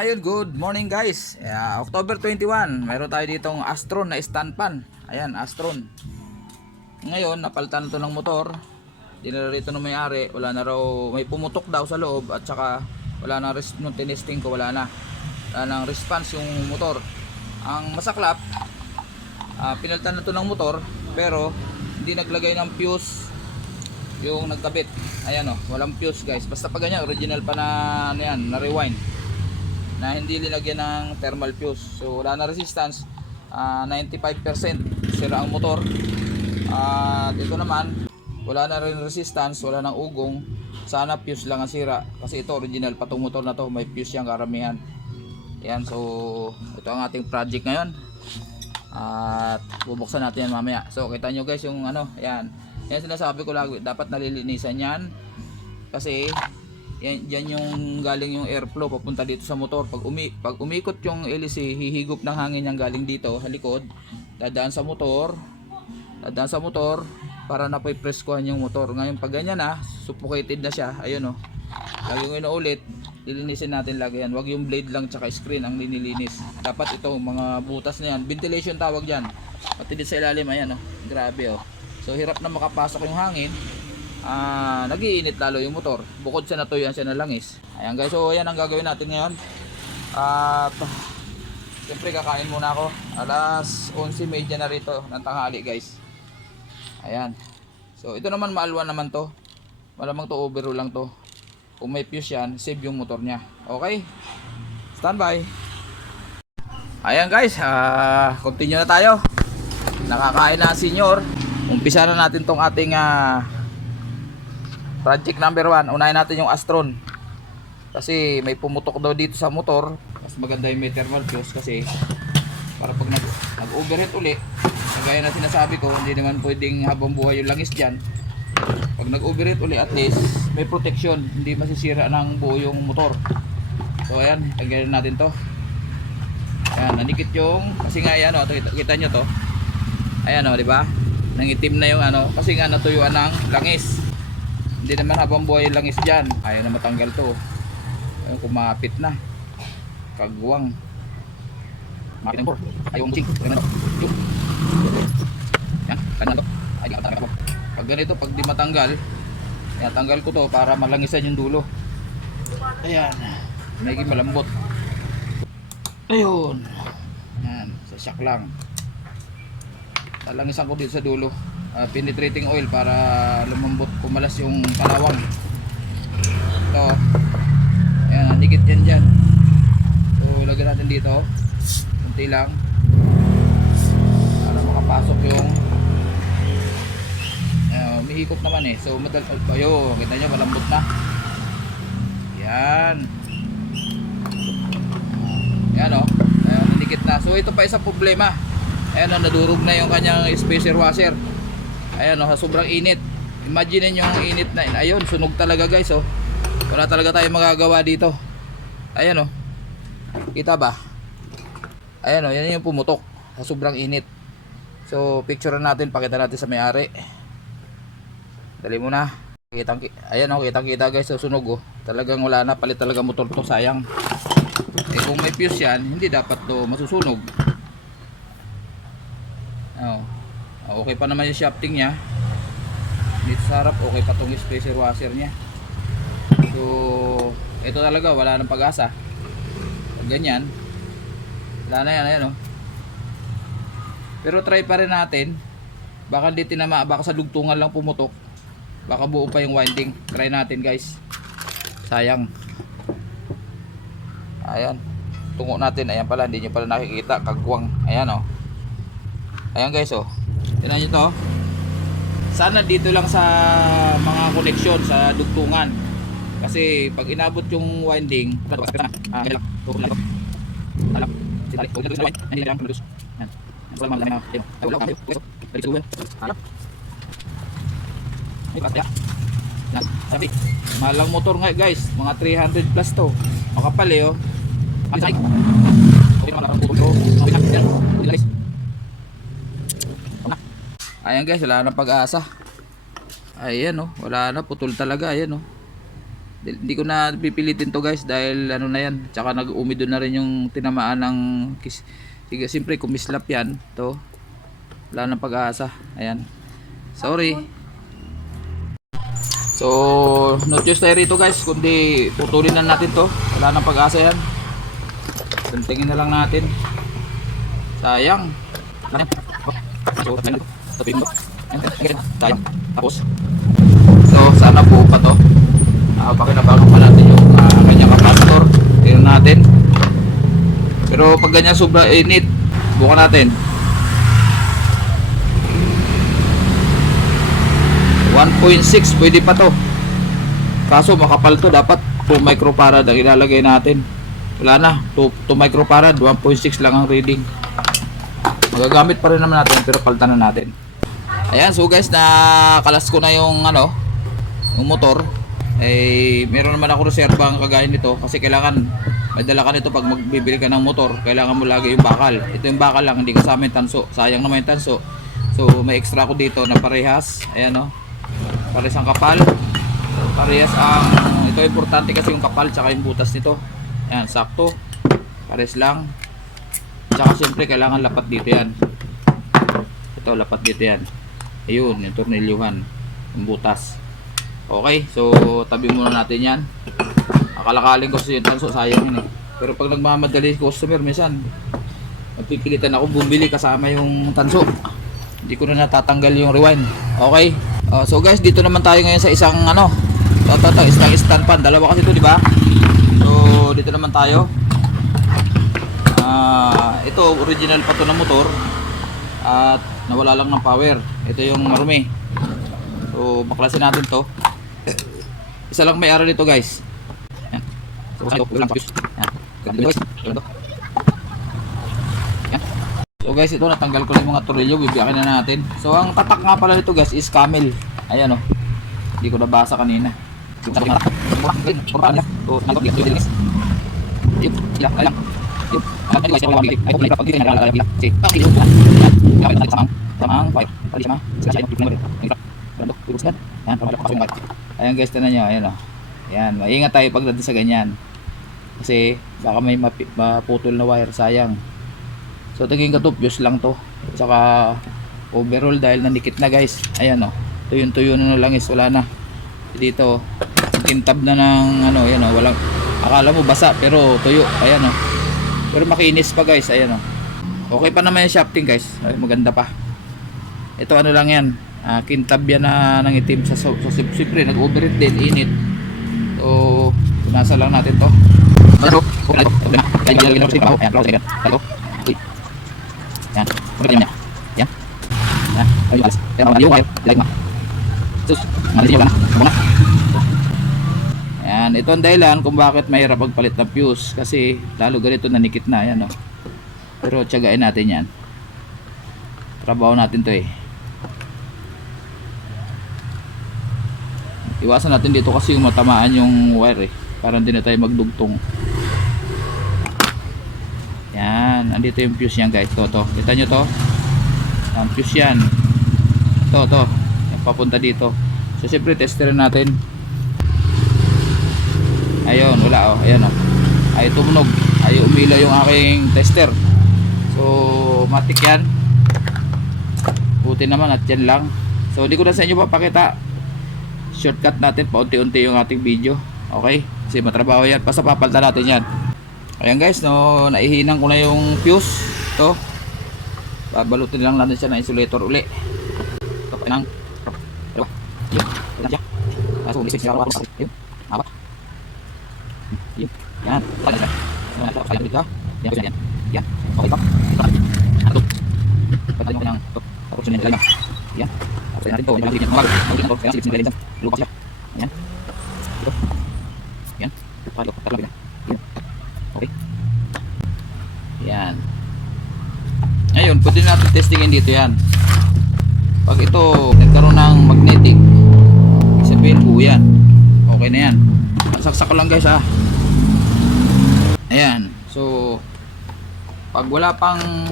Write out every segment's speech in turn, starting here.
Ayun, good morning guys. October 21, mayroon tayo ditong Astron na stand pan. Ayan, Astron. Ngayon, napalitan na to ng motor. Dinala rito ng may-ari. Wala na raw, may pumutok daw sa loob. At saka, wala na, nung tinesting ko, wala na. Wala nang response yung motor. Ang masaklap, pinalitan na to ng motor. Pero, hindi naglagay ng fuse yung nagkabit. Ayan o, walang fuse guys. Basta pa ganyan, original pa na, ano yan, na rewind. Na hindi linagyan ng thermal fuse. So wala na resistance, 95% sira ang motor. At ito naman, wala na rin resistance, wala nang ugong. Sana fuse lang ang sira. Kasi ito original pa itong motor na to, may fuse yung karamihan. Yan, so ito ang ating project ngayon. At bubuksan natin yan mamaya. So kita nyo guys yung ano, yan. Yan sinasabi ko lagi, dapat nalilinisan yan. Kasi yan yung galing yung airflow papunta dito sa motor. Pag umikot yung LC, hihigop ng hangin yung galing dito sa likod, dadaan sa motor para na preskohan yung motor. Ngayon pag ganyan na, suffocated na siya. Ayun o, lagi ko inuulit, lilinisin natin lagi yan. Wag yung blade lang tsaka screen ang linilinis. Dapat ito mga butas na yan, ventilation tawag dyan, pati dito sa ilalim. Ayan o, grabe o. So hirap na makapasok yung hangin. Nag-iinit lalo yung motor. Bukod sa natuyuan siya na langis. Ayan guys, so yan ang gagawin natin ngayon. At siyempre kakain muna ako. Alas 11:30 na rito ng tanghali guys. Ayan. So ito naman maalwan naman to. Malamang to overhaul lang to. Kung may fuse yan, save yung motor niya. Okay, standby. Ayan guys, continue na tayo. Nakakain na senior. Umpisa na natin tong ating project number 1. Unahin natin yung Astron. Kasi may pumutok daw dito sa motor. Mas maganda yung may thermal fuse kasi para pag nag-overheat uli, kagaya na sinasabi ko, hindi naman pwedeng habang buhay yung langis dyan. Pag nag-overheat uli, at least may protection, hindi masisira ng buo yung motor. So ayan, tanggalin natin to. Ayan, nanikit yung, kasi nga yan o, kita nyo to. Ayan o, diba? Nangitim na yung ano, kasi nga natuyuan ng langis. Hindi naman habang buhay yung langis dyan. Ayaw na matanggal to. Ayaw, kumapit na. Kagwang. Ayaw mong ching. Yan, kanan to. Pag ganito, pag di matanggal, tanggal ko to para malangisan yung dulo. Ayan. Medyo malambot. Ayun. Yan, sa shock lang. Talangisan ko dito sa dulo. Penetrating oil para lumambot, kumalas yung kalawang. Ito. Ayan, nanikit yan dyan. So lagyan natin dito kunti lang para makapasok yung umihikot naman eh. So ayo, kita nyo malambot na. Yan. Yan o, nanikit na. So ito pa isang problema. Ayan o, nadurog na yung kanyang spacer washer. Ayan o, sobrang init. Imagine nyo yung init na. Ayun, sunog talaga guys o. Wala talaga tayong magagawa dito. Ayan o, kita ba? Ayan o, yan yung pumutok sa sobrang init. So picture natin, pakita natin sa may-ari. Dali mo na. Ayan o, kitang kita guys, so sunog o. Talagang wala na, palit talaga motor to, sayang. Eh kung may fuse yan, hindi dapat to masusunog. Okay pa naman yung shafting niya. Dito sa harap okay pa tong spacer washer niya. So ito talaga wala nang pag-asa. Pag ganyan, wala na yan. Ayan o. Pero try pa rin natin. Baka di tinama, baka sa dugtungan lang pumutok. Baka buo pa yung winding. Try natin guys. Sayang. Ayan, tungo natin. Ayan pala, hindi nyo pala nakikita. Kagwang. Ayan o. Ayan guys o. Tignan nyo to. Sana dito lang sa mga koneksyon sa dugtungan. Kasi pag inabot yung winding, mahal lang motor nga guys. Mga 300 plus to. Makapal eh oh. Ayan guys, wala na pag-asa. Ayan oh, wala na, putol talaga. Ayan oh. Hindi ko na pipilitin to guys dahil ano na yan. Tsaka nag-umido na rin yung tinamaan ng sige, siyempre kumislap yan to. Wala nang pag-asa. Ayan. Sorry. So, no choice tayo rito guys, kundi putulin na natin to. Wala nang pag-asa yan. Tingin na lang natin. Sayang. So, sayang. Tapos, so sana po pa to. Pakinabago pa natin yung kanyang capacitor. Tingnan natin. Pero pag ganyan sobra init, bukan natin. 1.6 pwede pa to. Kaso makapal to, dapat 2 microfarad ang ilalagay natin. Wala na, 2 microfarad, 1.6 lang ang reading. Magagamit pa rin naman natin pero palitan na natin. Ayan, so guys, nakalas ko na yung ano, yung motor. Eh, meron naman ako reserva ang kagaya nito kasi kailangan may dala ka nito pag magbibili ka ng motor, kailangan mo lagi yung bakal. Ito yung bakal lang, hindi kasama yung tanso. Sayang naman yung tanso. So, may extra ko dito na parehas. Ayan o. Parehas ang kapal. Parehas ang, ito importante kasi yung kapal tsaka yung butas nito. Ayan, sakto. Parehas lang. Tsaka siyempre kailangan lapat dito yan. Ito, lapat dito yan. Ayun, yung tornilyuhan. Yung butas. Okay, so tabi muna natin yan. Akalakaling ko sa yung tanso, sayang yun eh. Pero pag nagmamadali customer, minsan magpipilitan ako bumili kasama yung tanso. Hindi ko na natatanggal yung rewind. Okay, so guys, dito naman tayo ngayon sa isang ano, isang stand pan. Dalawa kasi ito, di ba? So dito naman tayo. Ito original pa to ng motor at nawala lang ng power. Ito yung marumi. So baklasin natin to. Isa lang may-ari nito guys. Yan. So guys, ito natanggal ko yung mga tornilyo, bibiyakin na natin. So ang tatak nga pala nito guys is camel. Ayan oh. Hindi ko nabasa kanina. Ayan guys, tanan nyo, ayan o. Ayan, maingat tayo pagdating sa ganyan. Kasi baka may maputol na wire, sayang. So tingin ka to, fuse lang to. Saka overall dahil nanikit na guys. Ayan o, tuyo na lang is wala na. Dito, kintab na ng ano, ayan o, walang, akala mo basa pero tuyo, ayan o. Pero makinis pa guys, ayan o. Okay pa naman yung shafting guys, ay, maganda pa. Ito ano lang yan, kintab yan na nangitim sa siyempre nag-overheat din, init. So punasa lang natin to. Yan, ito ang dahilan kung bakit mahirap magpalit ng fuse kasi lalo ganito nanikit na yan, oh. Pero tiyagain natin yan, trabaho natin to eh. Iwasan natin dito kasi yung matamaan yung wire eh, para hindi na tayo magdugtong. Yan, andito yung fuse yan guys. To, kita nyo to, ang fuse yan. To, yung papunta dito. So siyempre testerin natin. Ayun, wala oh, ayan oh. Ay tumunog, ay umila yung aking tester. So matik yan. Buti naman at yan lang. So hindi ko na sa inyo papakita. Shortcut natin paunti-unti yung ating video. Okay? Kasi matrabaho yan. Basta papalitan natin yan. Ayan guys, no, naihinan ko na yung fuse. Ito. Babalutin lang natin siya ng insulator uli. Ito pa nang. Yun. Yan siya. Kaso ulit siya. Yun. Awa. Yun. Yan. Yan siya. Yan dito. Yan. Yan. Okay ito. Ito. Pagkali mo ng ito. Tapos yun yung nilay mo. Yan. Tapos natin ito. Yung mga bigyan. Kaya silip sinilay dyan. Lupa siya. Ayan. Ito. Yan. Tatlo. Yan. Okay. Yan. Ngayon, pwede natin testingin dito yan. Pag ito nagkaroon ng magnetic, sabihin po yan. Okay na yan. Saksak ko lang guys ha. Ayan. So, pag wala pang,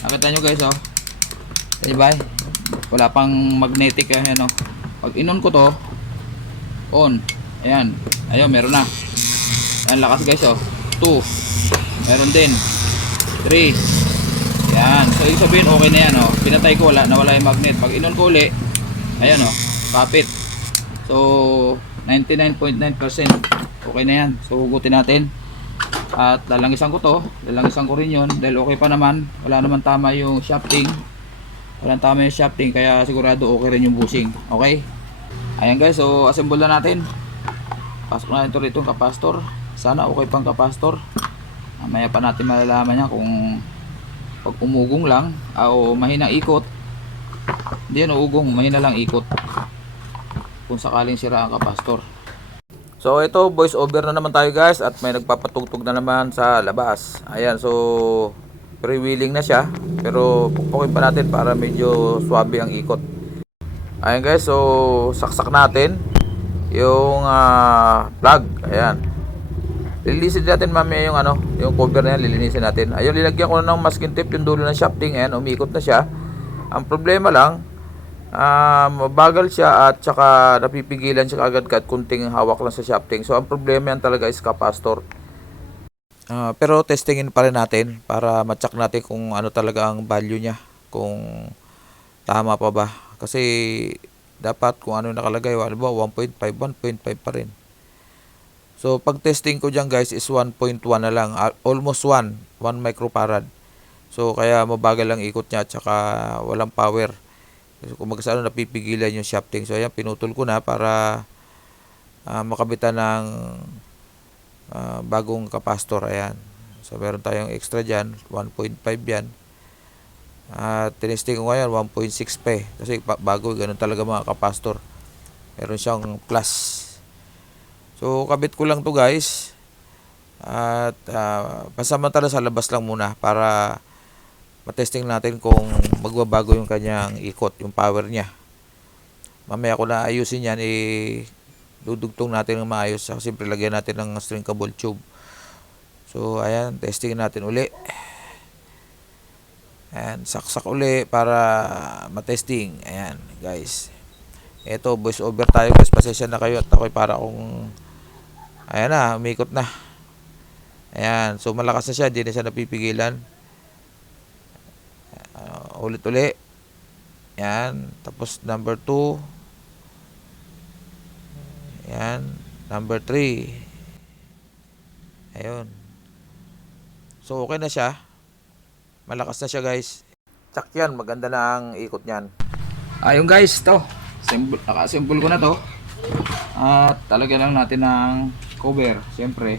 nakita nyo guys oh. Diba? Wala pang magnetic ayan oh. Pag inon ko to, on. Ayan. Ayun, meron na. Ayan, lakas guys, oh. 2. Meron din. 3. Ayan. So, ibig sabihin, okay na yan, oh. Pinatay ko, nawala yung magnet. Pag inon ko uli, ayan, oh. Kapit. So, 99.9% okay na yan. So, hugutin natin. At lalangisan ko to. Lalangisan ko rin yun. Dahil okay pa naman. Wala naman tama yung shafting. Walang tama yung shafting. Kaya sigurado okay rin yung bushing. Okay? Ayan guys. So, assemble na natin. Pasok na ito rito yung kapastor. Sana okay pang kapastor. Mamaya pa natin malalaman niya kung pag umugong lang o mahinang ikot. Hindi yan ugong, mahina lang ikot kung sakaling sira ang kapastor. So ito, voice over na naman tayo guys, at may nagpapatugtog na naman sa labas. Ayan, so freewheeling na siya, pero pukpukin pa natin para medyo swabe ang ikot. Ayan guys, so saksak natin yung plug. Ayan, lilinisin natin mamaya yung yung cover na yan, lilinisin natin. Ayun, lilagyan ko na ng masking tape yung dulo ng shafting. Ayan, umikot na siya. Ang problema lang, mabagal siya at saka napipigilan siya agad kahit kunting hawak lang sa shafting. So ang problema yan talaga is kapastor. Pero testingin pa rin natin para ma-check natin kung ano talaga ang value niya, kung tama pa ba. Kasi dapat kung ano nakalagay, halimbawa 1.5, 1.5 pa rin. So pag testing ko dyan guys is 1.1 na lang, almost 1 microfarad. So kaya mabagal lang ikot niya at saka walang power. So, kung magkasano napipigilan yung shafting. So ayan, pinutol ko na para makabitan ng bagong kapastor. Ayan. So meron tayong extra dyan, 1.5 yan. Tinesting ko ngayon 1.6 pa eh. Kasi bago, ganun talaga mga kapastor. Meron siyang plus. So kabit ko lang to guys. At pasamantala sa labas lang muna para matesting natin kung magbabago yung kanyang ikot, yung power niya. Mamaya ko na ayusin yan, dudugtong natin ng maayos. Siyempre lagyan natin ng string cable tube. So ayan, testing natin uli. Ayan, saksak uli para matesting. Ayan guys, eto, voice over tayo guys, pasensya na kayo at ako'y para kung ayan na, umikot na. Ayan, so malakas na siya, hindi na siya napipigilan. Ulit-uli. Yan. Tapos number 2. Yan. Number 3. Ayun. So okay na siya. Malakas na siya guys. Tsak yan. Maganda na ang ikot niyan. Ayun guys. Ito. Naka-assemble ko na to. At talagyan lang natin ng cover. Siyempre.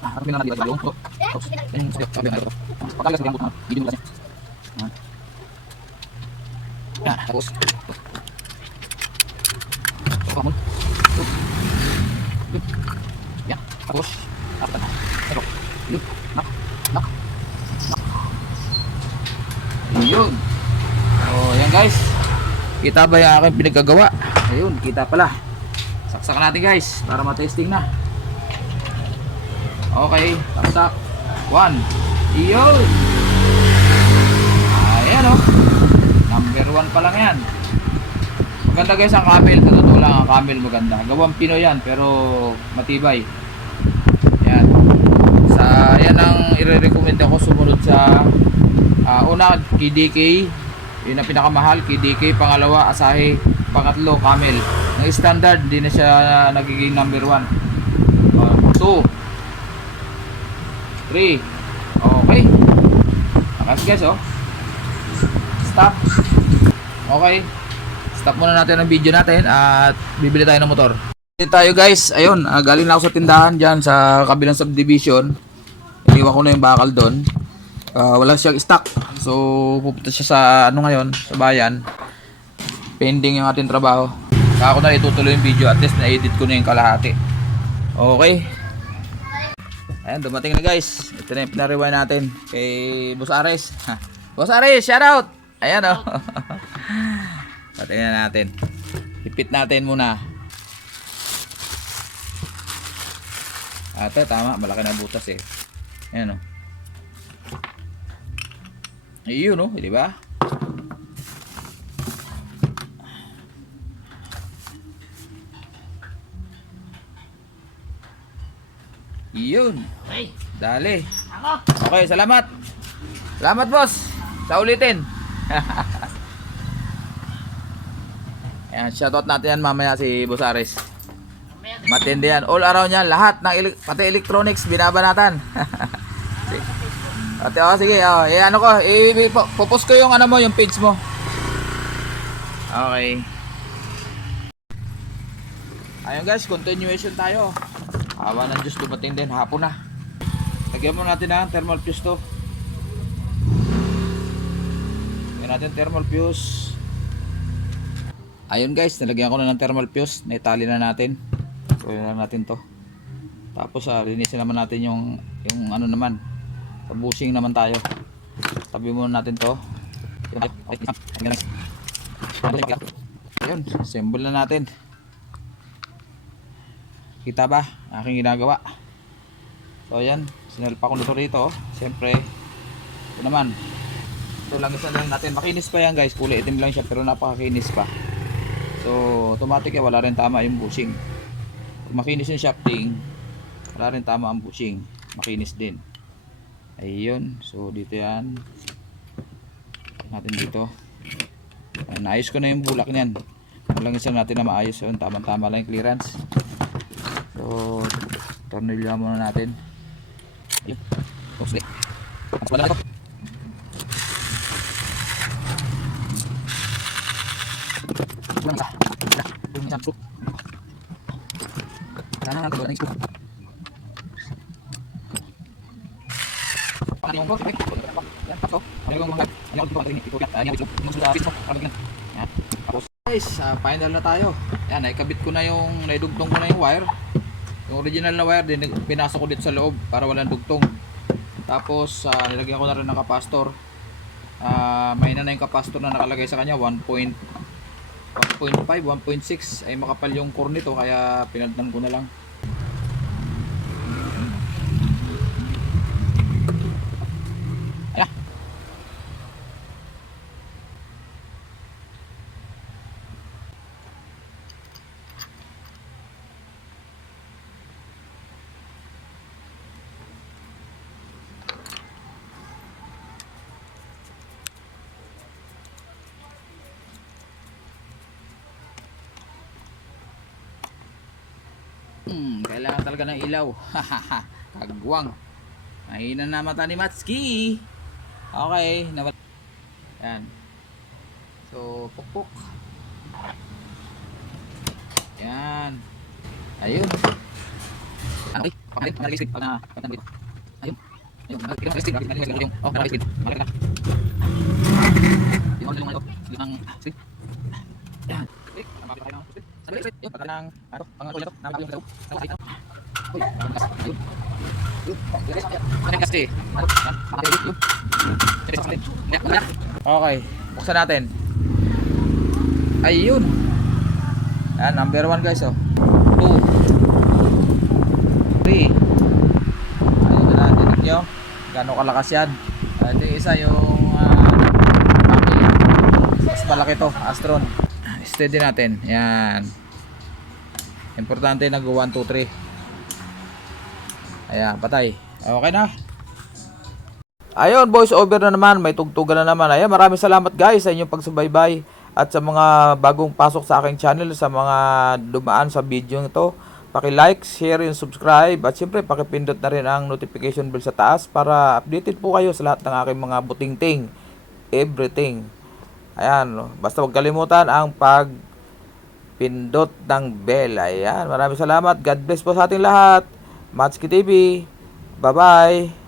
Sabi na natin yung sabi na ito. Pagkakas ng gamot, hindi mo kasi. Tapos. Kamon. Yan, tapos. Ito. Nak. Ayun. Oh, yan guys. Kita ba yung aking pinagkagawa? Ayun, kita pala. Saksakan natin guys para ma-testing na. Okay, saksak. 1. Iyon. Ayan o. Number 1 pa lang yan. Maganda guys ang camel. Sa totoo lang ang camel maganda. Gawang Pinoy yan pero matibay. Yan. Yan ang i-recommend ako sumunod sa una, KDK. Yun ang pinakamahal. KDK. Pangalawa, Asahi. Pangatlo, camel. Ang standard, hindi na siya nagiging number 1. 2. 3. Okay. Nakas guys oh. Stop. Okay. Stop muna natin ang video natin at bibili tayo ng motor. Dito tayo guys. Ayun, galing na ako sa tindahan dyan sa kabilang subdivision. Iniwan ko na yung bakal doon. Wala siyang stock. So pupunta siya sa ngayon, sa bayan. Pending yung ating trabaho. Kaya ako na itutuloy yung video, at least na-edit ko na yung kalahati. Okay. Ayan, dumating na guys. Ito na yung pinarewind natin kay Boss Ares. Boss Ares, shout out! Ayan o. Patingnan natin. Ipit natin muna. Ate, tama. Malaki na butas eh. Ayan o. Ayun o, di ba? Ayun. Okay. Dali. Ako. Okay, salamat. Salamat, boss. Sa ulitin. Ayan, shoutout natin yan mamaya si Boss Aris. Matindi yan. All around yan. Lahat ng pati electronics binabanatan. Ate, oh, sige. Oh, ano ko, popost ko yung ano mo, yung page mo. Okay. Ayun guys, continuation tayo. Awa ng Diyos, dumating din. Hapon na. Lagyan mo natin ang thermal fuse to. Lagyan natin thermal fuse. Ayun guys, nalagyan ko na ng thermal fuse. Naitali na natin. Gawin na natin to. Tapos linisin naman natin yung ano naman. Sa bushing naman tayo. Tabi muna natin to. Ayun, assemble na natin. Kita ba aking ginagawa? So ayan, sinalpa ko nito rito. Siyempre, ito naman. Ito lang isa lang natin. Makinis pa yan guys. Kulay itim lang siya pero napakakinis pa. So automatic wala rin tama yung bushing. Pag makinis yung shafting, wala rin tama ang bushing. Makinis din. Ayun, so dito yan. Natin dito. Ayan, naayos ko na yung bulak niyan. Walang isa natin na maayos. Yun, tama-tama lang yung clearance. So tornilyo muna natin. Ayun, okay. Wala na ito. Wala na. Yung isang screw. Wala na, wala na yung screw. Yung guys, final na tayo. Yan, naikabit ko na naidugtong ko na yung wire. Yung original na wire din pinasok ko dito sa loob para walang dugtong. Tapos nilagyan ko na rin ng kapastor. Mahina na yung kapastor na nakalagay sa kanya, 1.5, 1.6 ay makapal yung core nito kaya pinaltan ko na lang. Kailangan talaga ng ilaw. Kagwang. Mahina na mata ni Matski. Okay, yan. So, pukpuk. Yan. Ayun. Okay, pakalit, malagay pag na-dito. Ayun. Ayun, malagay speed. Oh, malagay speed. Malagay na. Yung ano ito? Yung speed. Yan. Okay, mapapit tayo ng speed. Yung pagka ng pangakulit ito, nabagay yung ito. Uy, ayun. Okay, buksan natin. Ayun. Yan, number 1 guys, oh. 2 3. Ayun na natin nyo. Gano'ng kalakas yan. Ito yung isa yung mas malaki to, Astron. Steady natin. Yan. Importante nag 1, 2, 3. Ayan, patay. Okay na. Ayun, voice over na naman. May tugtugan na naman. Ayan, maraming salamat guys sa inyong pagsubaybay. At sa mga bagong pasok sa aking channel, sa mga dumaan sa video nito, paki-like, share, and subscribe. At siyempre, paki-pindot na rin ang notification bell sa taas para updated po kayo sa lahat ng aking mga buting-ting. Everything. Ayan, basta huwag kalimutan ang pindot ng bell. Ayan, maraming salamat. God bless po sa ating lahat. Matski TV. Bye-bye.